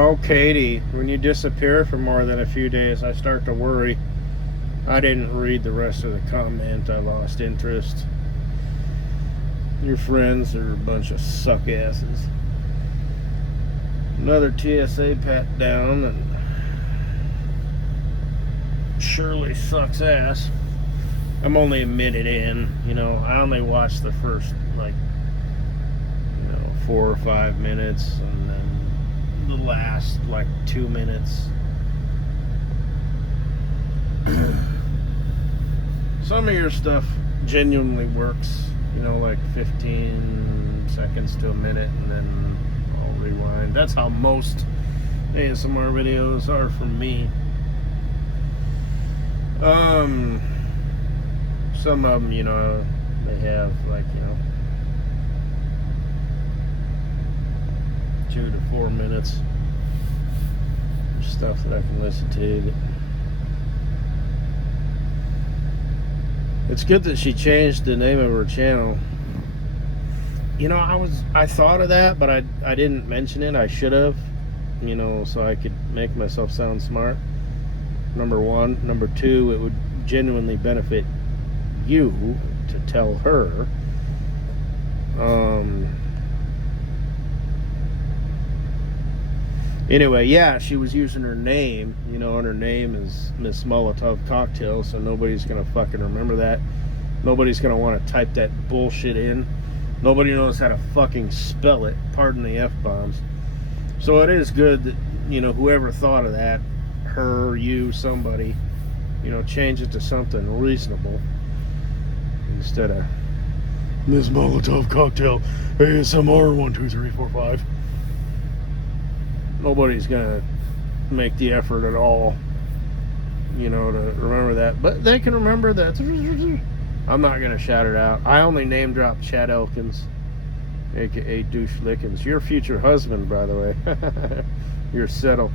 Oh, Katie, when you disappear for more than a few days, I start to worry. I didn't read the rest of the comment. I lost interest. Your friends are a bunch of suck asses. Another TSA pat down, and Shirley sucks ass. I'm only a minute in, I only watched the first, 4 or 5 minutes, and then the last, 2 minutes. Some of your stuff genuinely works, 15 seconds to a minute, and then I'll rewind. That's how most ASMR videos are for me. Some of them, they have 2 to 4 minutes of stuff that I can listen to. But it's good that she changed the name of her channel. I thought of that, but I didn't mention it. I should have, so I could make myself sound smart. Number one. Number two, it would genuinely benefit you to tell her. Anyway, yeah, she was using her name, and her name is Miss Molotov Cocktail, so nobody's gonna fucking remember that. Nobody's gonna want to type that bullshit in. Nobody knows how to fucking spell it. Pardon the F-bombs. So it is good that, whoever thought of that, her, you, somebody, change it to something reasonable instead of Miss Molotov Cocktail ASMR 1 2 3 4 5. Nobody's gonna make the effort at all, to remember that. But they can remember that. I'm not gonna shout it out. I only name drop Chad Elkins, aka Douche Lickens. Your future husband, by the way. You're settled.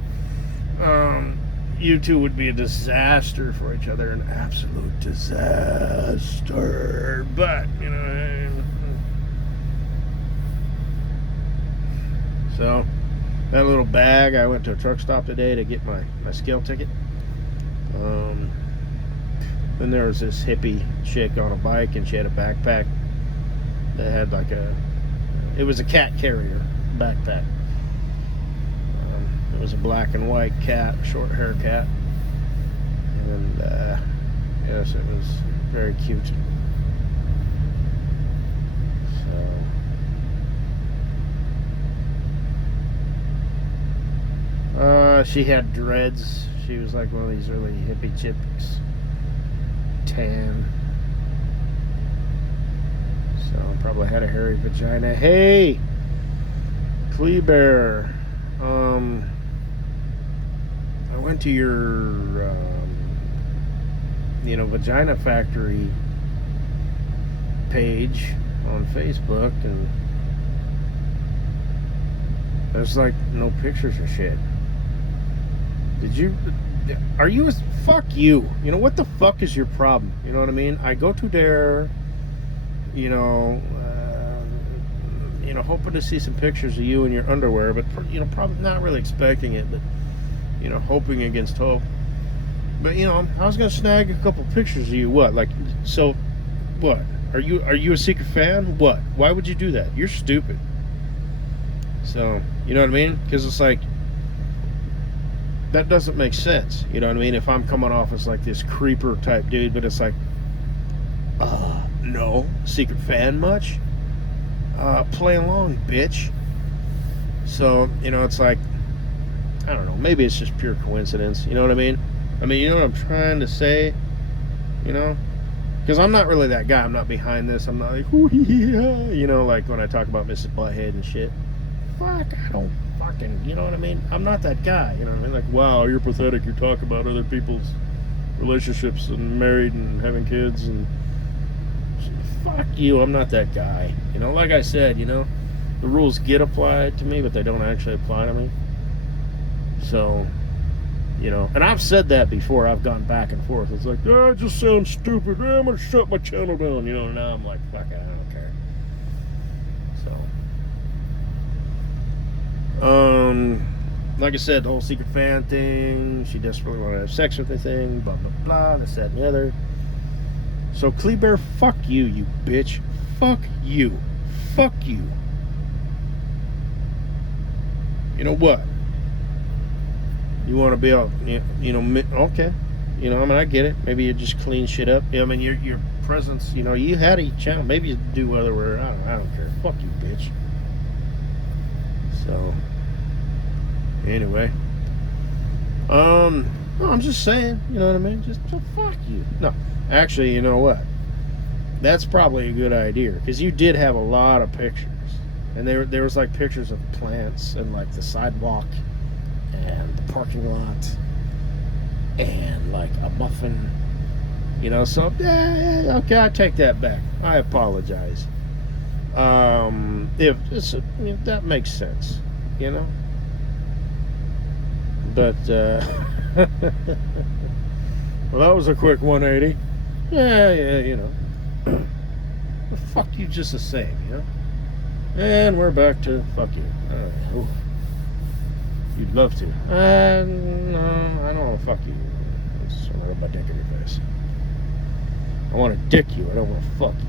You two would be a disaster for each other, an absolute disaster. But so that little bag, I went to a truck stop today to get my scale ticket. Then there was this hippie chick on a bike, and she had a backpack that had it was a cat carrier backpack. It was a black and white cat, short hair cat, and yes, it was very cute. She had dreads. She was like one of these really hippie chicks. Tan. So probably had a hairy vagina. Hey! Flea Bear. I went to your, Vagina Factory page on Facebook, and there's no pictures or shit. Fuck you. What the fuck is your problem? You know what I mean? I go to there, hoping to see some pictures of you in your underwear, but, probably not really expecting it, but, hoping against hope. But, I was going to snag a couple pictures of you. What? So, what? Are you a secret fan? What? Why would you do that? You're stupid. So, you know what I mean? Because it's that doesn't make sense. You know what I mean? If I'm coming off as this creeper type dude, but it's no. Secret fan much? Play along, bitch. So, it's I don't know, maybe it's just pure coincidence. You know what I mean? You know what I'm trying to say? Because I'm not really that guy. I'm not behind this. I'm not ooh, yeah, when I talk about Mrs. Butthead and shit. Fuck, I don't fucking, you know what I mean? I'm not that guy, you know what I mean? Wow, you're pathetic. You talk about other people's relationships and married and having kids, and fuck you, I'm not that guy. Like I said, the rules get applied to me, but they don't actually apply to me. So, and I've said that before. I've gone back and forth. It's it just sounds stupid. I'm gonna shut my channel down, and now I'm fuck it, I don't care. So, like I said, the whole secret fan thing. She desperately wanted to have sex with the thing. Blah blah blah. This, that, and the other. So Kleber, fuck you, you bitch. Fuck you. Fuck you. You know what? You want to be all, okay. You know, I mean, I get it. Maybe you just clean shit up. I mean, your presence, you had a channel. Maybe you do otherwhere. I don't care. Fuck you, bitch. So, anyway. No, I'm just saying, you know what I mean? Just fuck you. No, actually, you know what? That's probably a good idea, because you did have a lot of pictures. And there was like pictures of plants and like the sidewalk and the parking lot and like a muffin, so yeah, okay, I take that back. I apologize. If that makes sense, but well, that was a quick 180. Yeah, but fuck you just the same, and we're back to fuck you. Ooh. You'd love to. No, I don't want to fuck you. I just want to rub my dick in your face. I want to dick you. I don't want to fuck you.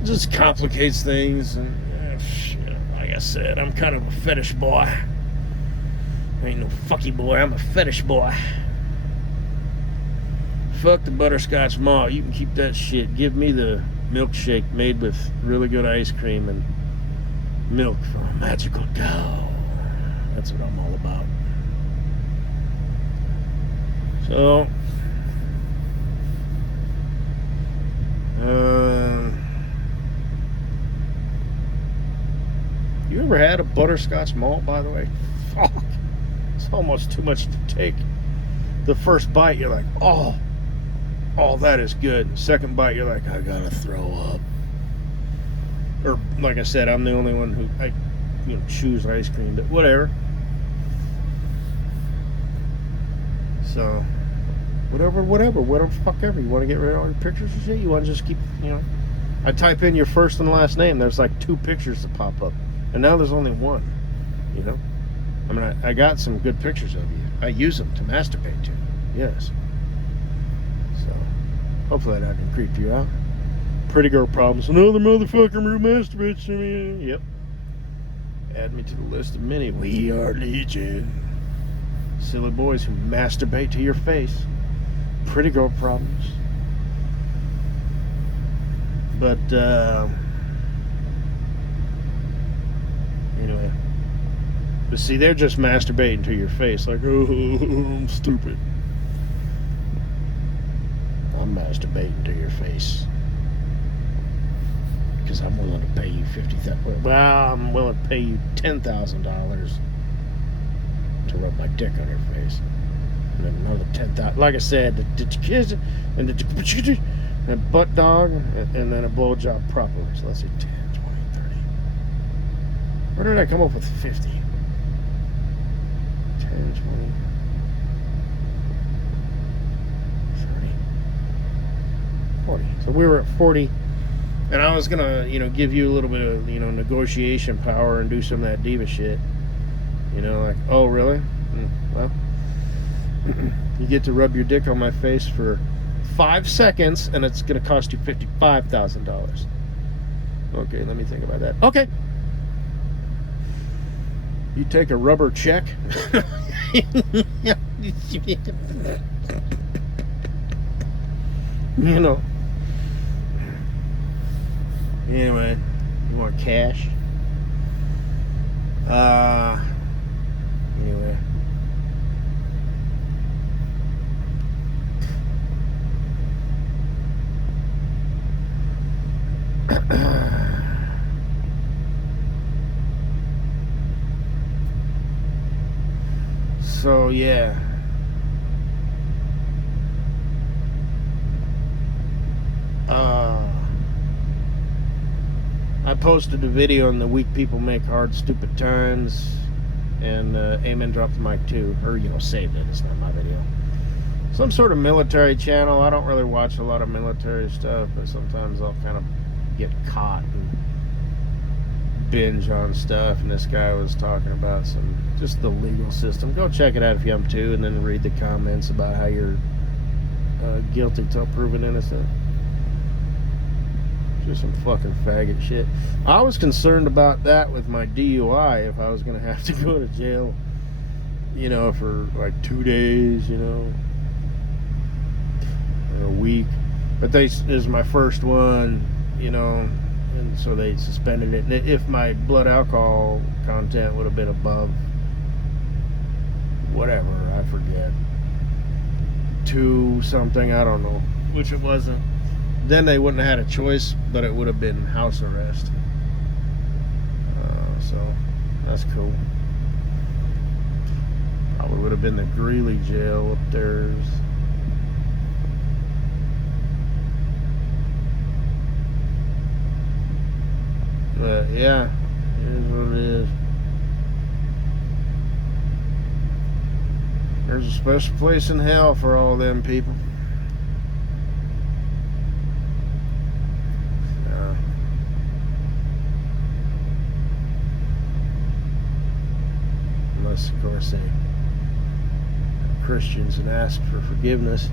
It just complicates things. And like I said, I'm kind of a fetish boy. I ain't no fucky boy. I'm a fetish boy. Fuck the butterscotch malt. You can keep that shit. Give me the milkshake made with really good ice cream and milk from a magical cow. That's what I'm all about. So, you ever had a butterscotch malt, by the way? Fuck. It's almost too much to take. The first bite, you're like, oh, that is good. The second bite, you're like, I gotta throw up. Or, like I said, I'm the only one who, chews ice cream, but whatever. So, whatever, fuck ever. You want to get rid of all your pictures and shit? You want to just keep, I type in your first and last name, there's like 2 pictures that pop up. And now there's only 1, I mean, I got some good pictures of you. I use them to masturbate to, yes. So, hopefully that didn't creep you out. Pretty girl problems. Another motherfucker who masturbates to me. Yep. Add me to the list of many. We are legion. Silly boys who masturbate to your face. Pretty girl problems. But, anyway. But see, they're just masturbating to your face. Like, oh, I'm stupid. I'm masturbating to your face. Because I'm willing to pay you $50,000. Well, I'm willing to pay you $10,000 to rub my dick on your face, and then another $10,000. Like I said, the kiss and the butt dog, and then a blowjob proper. So let's say 10, 20, 30. Where did I come up with 50? 10, 20, 30, 40. So we were at 40. And I was gonna, give you a little bit of, negotiation power and do some of that diva shit. Like, oh, really? Well, you get to rub your dick on my face for 5 seconds, and it's gonna cost you $55,000. Okay, let me think about that. Okay. You take a rubber check. Anyway, you want cash? Anyway. So, yeah. I posted a video on the Weak People Make Hard Stupid Times, and Amen dropped the mic too, or saved it. It's not my video. Some sort of military channel. I don't really watch a lot of military stuff, but sometimes I'll kind of get caught and binge on stuff, and this guy was talking about just the legal system. Go check it out if you want to, and then read the comments about how you're guilty till proven innocent. Just some fucking faggot shit. I was concerned about that with my DUI, if I was going to have to go to jail, for like 2 days, or a week. But this is my first one, and so they suspended it. And if my blood alcohol content would have been above whatever, I forget, 2 something, I don't know, which it wasn't, then they wouldn't have had a choice, but it would have been house arrest. So that's cool. Probably would have been the Greeley jail up there. But yeah, here's what it is. There's a special place in hell for all them people. Unless, of course, they Christians and ask for forgiveness.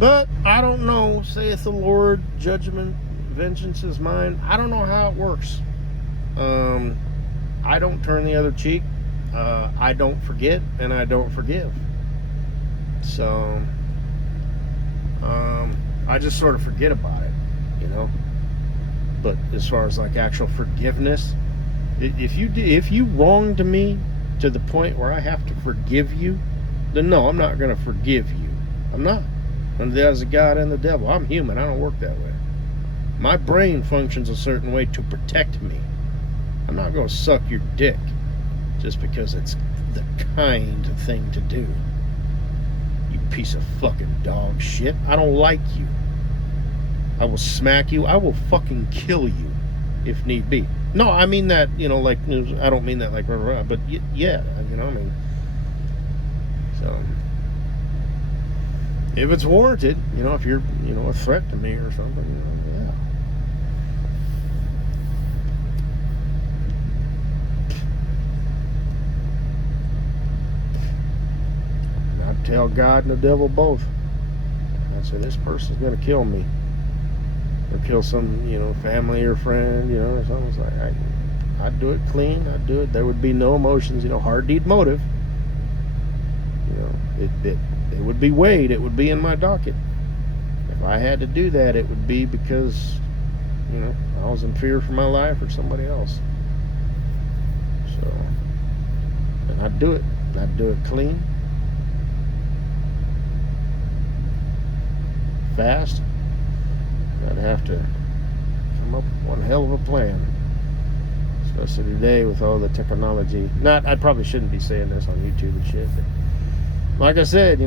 But I don't know, saith the Lord, judgment, vengeance is mine. I don't know how it works. I don't turn the other cheek. I don't forget, and I don't forgive. So I just sort of forget about it, But as far as like actual forgiveness, if you wronged me to the point where I have to forgive you, then no, I'm not going to forgive you. I'm not. And there's a God and the devil. I'm human. I don't work that way. My brain functions a certain way to protect me. I'm not going to suck your dick just because it's the kind of thing to do. You piece of fucking dog shit. I don't like you. I will smack you. I will fucking kill you if need be. No, I mean that, like, I don't mean that like, but yeah, I mean. So, if it's warranted, if you're, a threat to me or something, yeah. And I'd tell God and the devil both. I'd say, this person's going to kill me. Or kill some, family or friend, or something. It's like, I'd do it clean. I'd do it. There would be no emotions, hard deed motive. It would be weighed. It would be in my docket. If I had to do that, it would be because, I was in fear for my life or somebody else. So, and I'd do it. I'd do it clean, fast. I'd have to come up with one hell of a plan, especially today with all the technology. I probably shouldn't be saying this on YouTube and shit, but like I said,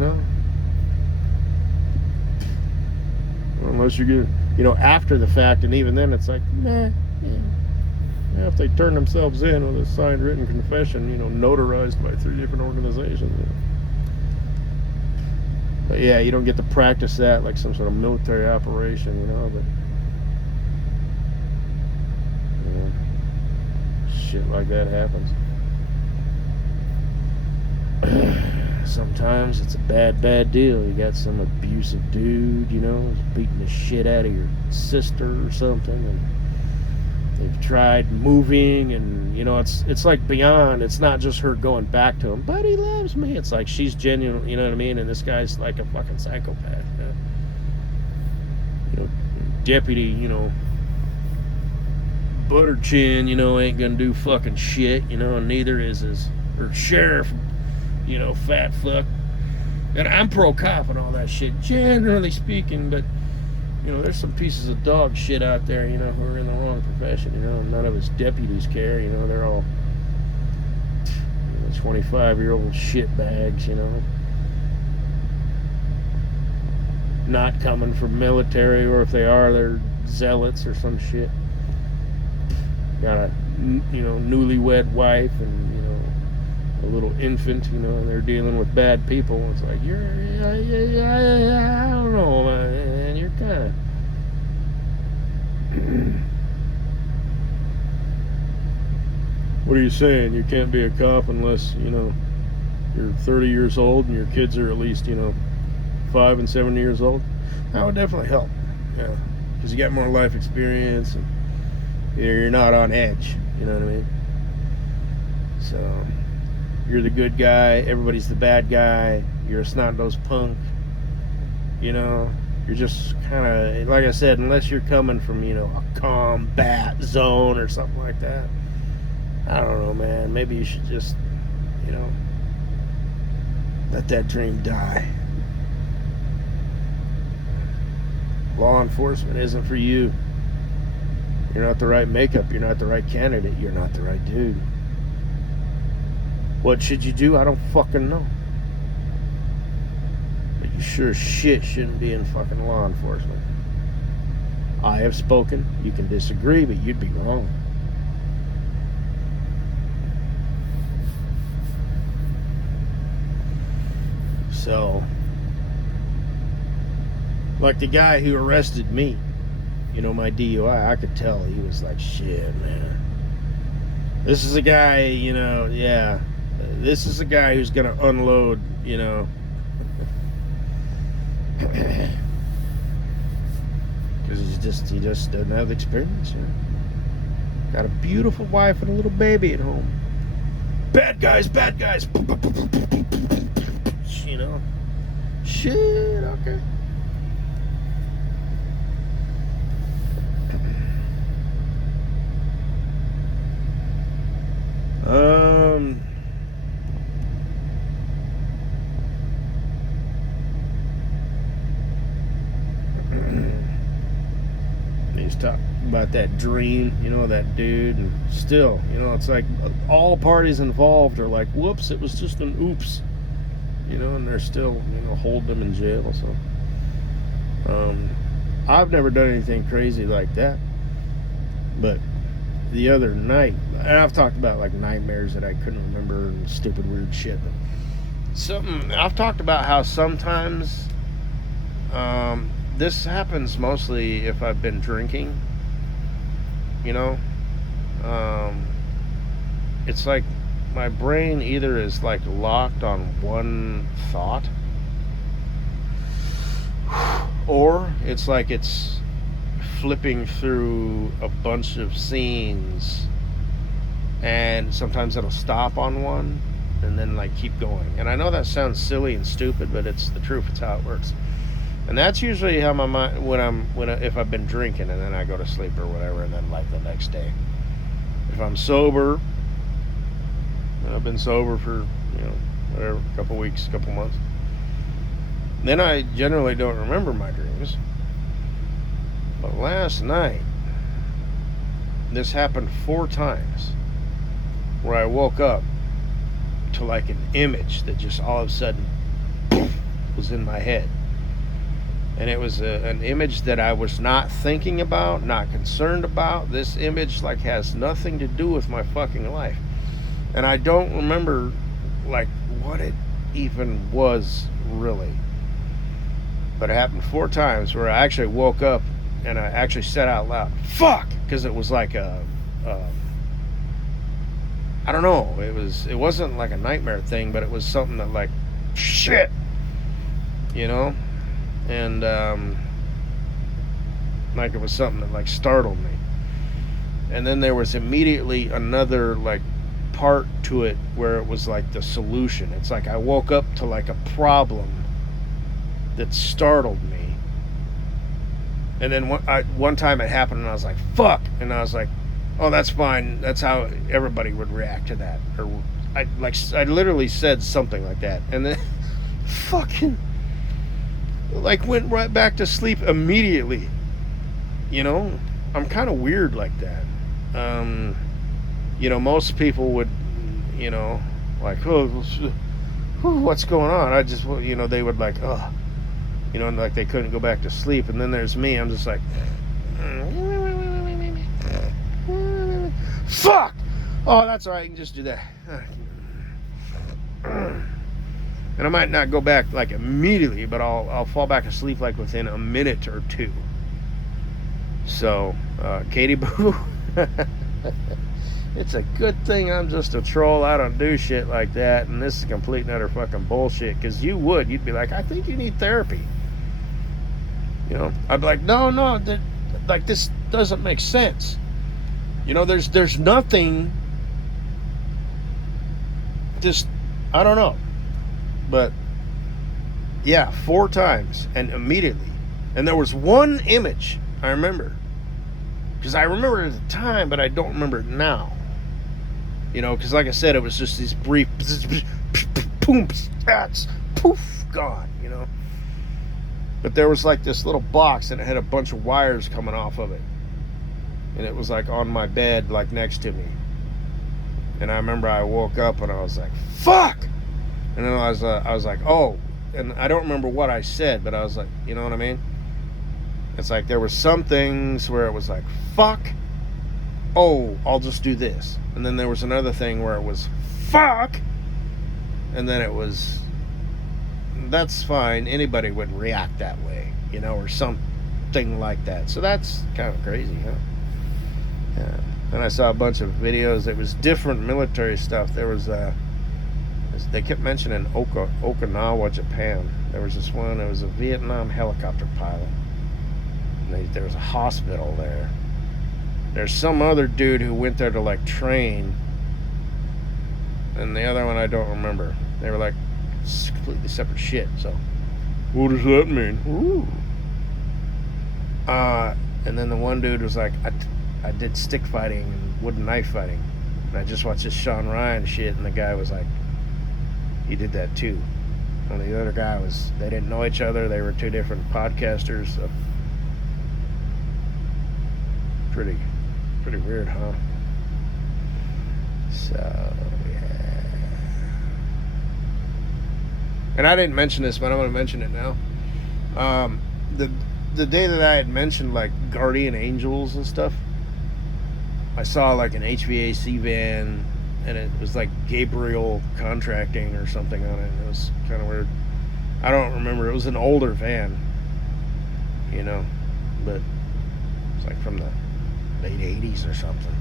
unless you get, after the fact, and even then it's like, nah, yeah, if they turn themselves in with a signed written confession, notarized by 3 different organizations. But yeah, you don't get to practice that like some sort of military operation, but shit like that happens. Sometimes it's a bad deal. You got some abusive dude, who's beating the shit out of your sister or something, and they've tried moving, and it's like beyond. It's not just her going back to him, but he loves me. It's like she's genuine, you know what I mean? And this guy's like a fucking psychopath. Deputy, butter chin, ain't gonna do fucking shit, and neither is or sheriff, fat fuck. And I'm pro cop and all that shit, generally speaking, but there's some pieces of dog shit out there, who are in the wrong profession, none of his deputies care, they're all 25-year-old shitbags, not coming from military, or if they are, they're zealots or some shit. Got a, newlywed wife and, a little infant, and they're dealing with bad people. It's like, I don't know, man, you're kind of What are you saying? You can't be a cop unless, you know, you're 30 years old and your kids are at least, you know, 5 and 7 years old? That would definitely help. Yeah. Because you got more life experience and you're not on edge. You know what I mean? So, you're the good guy, everybody's the bad guy, you're a snot-nosed punk. You know, you're just kind of, like I said, unless you're coming from, you know, a combat zone or something like that. I don't know, man. Maybe you should just, you know, let that dream die. Law enforcement isn't for you. You're not the right makeup. You're not the right candidate. You're not the right dude. What should you do? I don't fucking know. But you sure as shit shouldn't be in fucking law enforcement. I have spoken. You can disagree, but you'd be wrong. So, like the guy who arrested me, you know, my DUI, I could tell he was like, shit, man. This is a guy, you know, yeah. This is a guy who's going to unload, you know. Because he just doesn't have the experience, you know. Got a beautiful wife and a little baby at home. Bad guys, bad guys. You know. Shit, okay. He's talking about that dream, you know, that dude, and still, you know, it's like all parties involved are like, whoops, it was just an oops, you know, and they're still, you know, holding them in jail. So, I've never done anything crazy like that, but the other night, and I've talked about like nightmares that I couldn't remember and stupid weird shit, but something I've talked about how sometimes this happens mostly if I've been drinking, you know. It's like my brain either is like locked on one thought, or it's like it's flipping through a bunch of scenes, and sometimes it'll stop on one and then like keep going. And I know that sounds silly and stupid, but it's the truth. It's how it works. And that's usually how my mind, if I've been drinking and then I go to sleep or whatever, and then like the next day. If I'm sober, I've been sober for, you know, whatever, a couple weeks, a couple months, then I generally don't remember my dreams. But last night, this happened 4 times, where I woke up to like an image that just all of a sudden was in my head. And it was an image that I was not thinking about, not concerned about. This image like has nothing to do with my fucking life. And I don't remember like what it even was really. But it happened 4 times where I actually woke up and I actually said out loud, fuck! Because it was like I don't know, it wasn't like a nightmare thing, but it was something that like, shit! You know? And like it was something that like startled me. And then there was immediately another like part to it where it was like the solution. It's like I woke up to like a problem that startled me. And then one time it happened and I was like, fuck! And I was like, oh, that's fine. That's how everybody would react to that. Or I literally said something like that. And then fucking like went right back to sleep immediately. You know, I'm kind of weird like that. You know, most people would, you know, like, oh, what's going on? I just, you know, they would like, oh, you know, and like they couldn't go back to sleep. And then there's me, I'm just like, fuck! Oh, that's all right, you can just do that. And I might not go back like immediately, but I'll fall back asleep like within a minute or 2. So, Katie Boo, It's a good thing I'm just a troll. I don't do shit like that, and this is complete and utter fucking bullshit. Because you'd be like, I think you need therapy. You know, I'd be like, no, like this doesn't make sense. You know, there's nothing. Just, I don't know, but yeah, 4 times and immediately, and there was one image I remember, because I remember it at the time, but I don't remember it now. You know, because like I said, it was just these brief, boom, stats, poof, gone. You know. But there was like this little box and it had a bunch of wires coming off of it. And it was like on my bed, like next to me. And I remember I woke up and I was like, fuck! And then I was like, oh. And I don't remember what I said, but I was like, you know what I mean? It's like there were some things where it was like, fuck. Oh, I'll just do this. And then there was another thing where it was, fuck. And then it was, that's fine. Anybody would react that way, you know, or something like that. So that's kind of crazy, huh? Yeah. And I saw a bunch of videos. It was different military stuff. There was, they kept mentioning Okinawa, Japan. There was this one. It was a Vietnam helicopter pilot. And there was a hospital there. There's some other dude who went there to like train. And the other one I don't remember. They were like completely separate shit. So, what does that mean? Ooh. And then the one dude was like, I did stick fighting and wooden knife fighting. And I just watched this Sean Ryan shit, and the guy was like, he did that too. And the other guy was, they didn't know each other. They were 2 different podcasters. So. Pretty weird, huh? So, yeah. And I didn't mention this, but I'm going to mention it now. The day that I had mentioned, like, guardian angels and stuff, I saw, like, an HVAC van, and it was, like, Gabriel Contracting or something on it. It was kind of weird. I don't remember. It was an older van, you know, but it's, like, from the late 80s or something.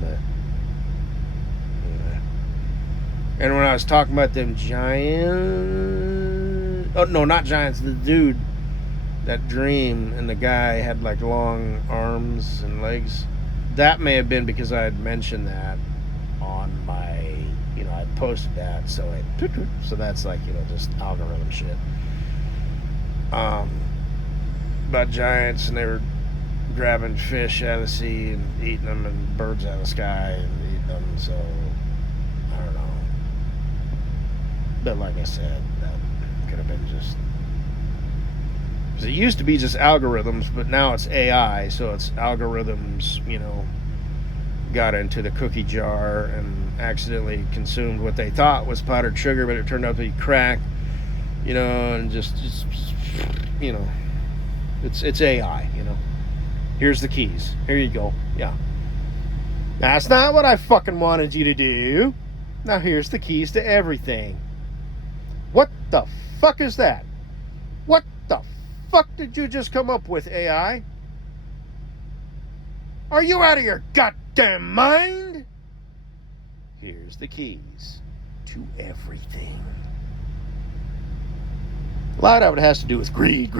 But anyway. And when I was talking about them giants, oh no, not giants, the dude, that dream, and the guy had like long arms and legs, that may have been because I had mentioned that on my, you know, I posted that, so that's like, you know, just algorithm shit. About giants, and they were grabbing fish out of the sea and eating them, and birds out of the sky and eating them. So I don't know, but like I said, that could have been just, because it used to be just algorithms, but now it's AI, so it's algorithms, you know, got into the cookie jar and accidentally consumed what they thought was powdered sugar, but it turned out to be crack, you know, and just you know, it's AI, you know. Here's the keys. Here you go. Yeah. That's not what I fucking wanted you to do. Now here's the keys to everything. What the fuck is that? What the fuck did you just come up with, AI? Are you out of your goddamn mind? Here's the keys to everything. A lot of it has to do with greed.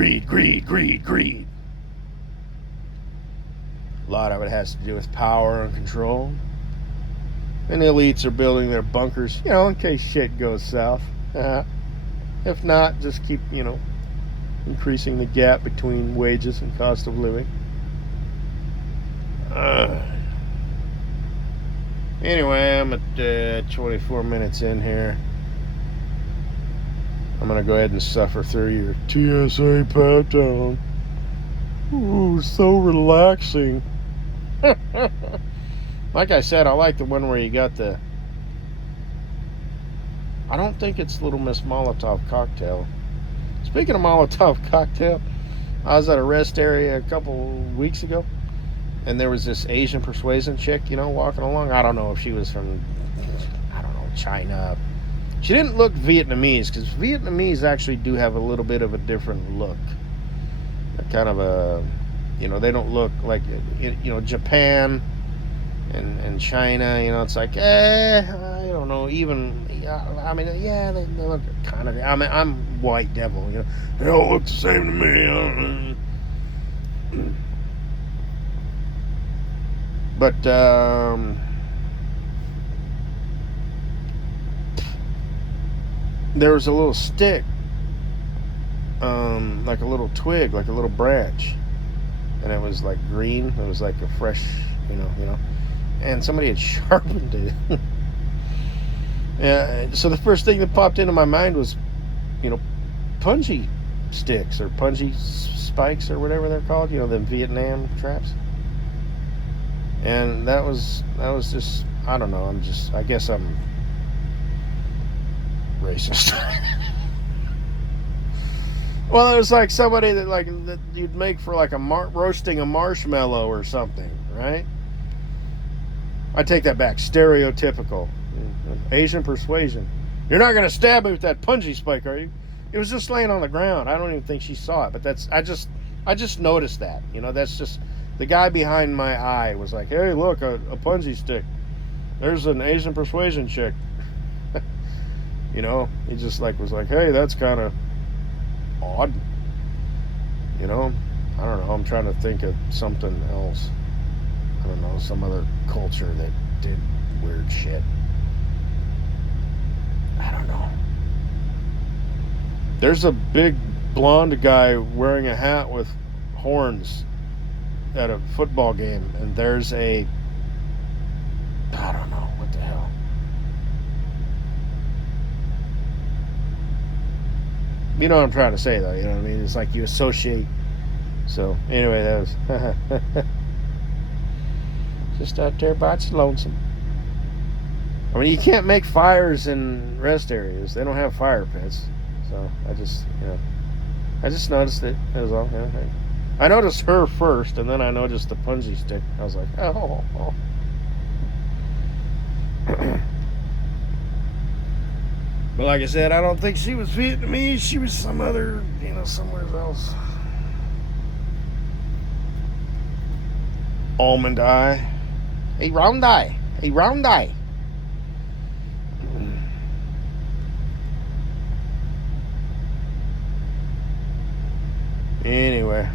A lot of it has to do with power and control. And the elites are building their bunkers, you know, in case shit goes south. If not, just keep, you know, increasing the gap between wages and cost of living. Anyway, I'm at 24 minutes in here. I'm going to go ahead and suffer through your TSA pat down. Ooh, so relaxing. Like I said, I like the one where you got the, I don't think it's Little Miss Molotov cocktail. Speaking of Molotov cocktail, I was at a rest area a couple weeks ago, and there was this Asian persuasion chick, you know, walking along. I don't know if she was from, I don't know, China. She didn't look Vietnamese, because Vietnamese actually do have a little bit of a different look. Kind of a, you know, they don't look like, you know, Japan in China, it's like, I don't know, even, I mean, yeah, they look kind of, I mean, I'm white devil, they all look the same to me. But, there was a little stick, like a little twig, like a little branch, and it was like green. It was like a fresh, and somebody had sharpened it. Yeah. So the first thing that popped into my mind was, punji sticks or punji spikes or whatever they're called. Them Vietnam traps. And that was just, I don't know. I guess I'm racist. Well, it was like somebody that you'd make for like roasting a marshmallow or something, right? I take that back. Stereotypical. Asian persuasion. You're not going to stab me with that punji spike, are you? It was just laying on the ground. I don't even think she saw it, but I just noticed that. That's just the guy behind my eye was like, "Hey, look, a punji stick. There's an Asian persuasion chick." He just was like, "Hey, that's kind of odd." I don't know. I'm trying to think of something else. I don't know, some other culture that did weird shit. I don't know. There's a big blonde guy wearing a hat with horns at a football game, and there's I don't know, what the hell. You know what I'm trying to say, though. You know what I mean? It's like you associate. So, anyway, that was just out there by its lonesome. I mean, you can't make fires in rest areas. They don't have fire pits. So, I just noticed it. That was all. I noticed her first, and then I noticed the punji stick. I was like, oh. But like I said, I don't think she was Vietnamese. She was some other, somewhere else. Almond eye. A round eye. A round eye. Anyway.